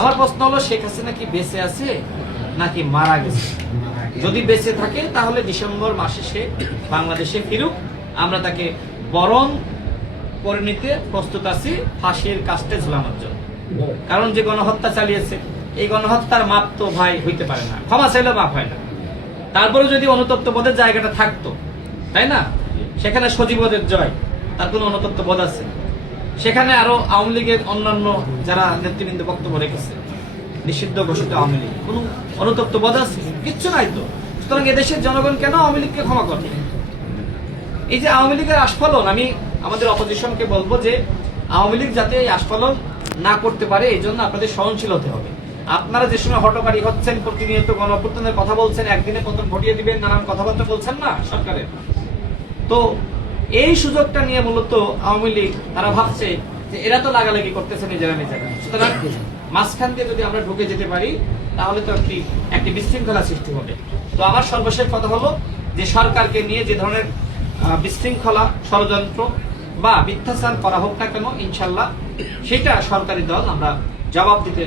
আমার প্রশ্ন হলো, শেখ হাসিনা কি বেঁচে আছে নাকি মারা গেছে? যদি বেঁচে থাকে তাহলে ডিসেম্বর মাসে সে বাংলাদেশে ফিরুক, আমরা তাকে বরণ করে নিতে প্রস্তুত আছি ফাঁসির কাস্টে ঝুলানোর জন্য। কারণ যে গণহত্যা চালিয়েছে, এই গণহত্যার মাপ তো ভাই হইতে পারে না, ক্ষমা চাইলেও মাপ হয় না। তারপরে যদি অনুতপ্তবোধের জায়গাটা থাকতো, তাই না, সেখানে সজীবদের জয়, তার কোনো অনুতপ্তবোধ আছে? সেখানে আরো আওয়ামী লীগের অন্যান্য যারা নেতৃবৃন্দ বক্তব্য রেখেছে, নিষিদ্ধ ঘোষিত আওয়ামী লীগ, কোন অনুতপ্তবোধ আছে? কিচ্ছু নাই তো। সুতরাং এদেশের জনগণ কেন আওয়ামী লীগকে ক্ষমা করবে? এই যে আওয়ামী লীগের আস্ফালন, আমি আমাদের অপোজিশনকে বলবো যে আওয়ামী লীগ যাতে এই আস্ফালন না করতে পারে, এই জন্য আপনাদের সহনশীল হতে হবে। আপনারা যে সময় হটকারী হচ্ছেন, প্রতিনিয়ত গণঅভ্যুত্থানের কথা বলছেন, একদিনে পতন ঘটিয়ে দিবেন, নানান কথাবার্তা বলছেন না সরকারের, তো এই সুযোগটা নিয়ে মূলত আওয়ামী লীগ তারা ভাবছে যে এরা তো লাগালাগি করতেছে নিজেরা নিজেরা, সুতরাং মাঝখান দিয়ে যদি আমরা ঢুকে যেতে পারি তাহলে তো একটি বিশৃঙ্খলা সৃষ্টি হবে। তো আমার সর্বশেষ কথা হলো যে সরকারকে নিয়ে যে ধরনের বিশৃঙ্খলা, ষড়যন্ত্র বা মিথ্যাচার করা হোক না কেন, ইনশাল্লাহ সেটা সরকারি দল আমরা জবাব দিতে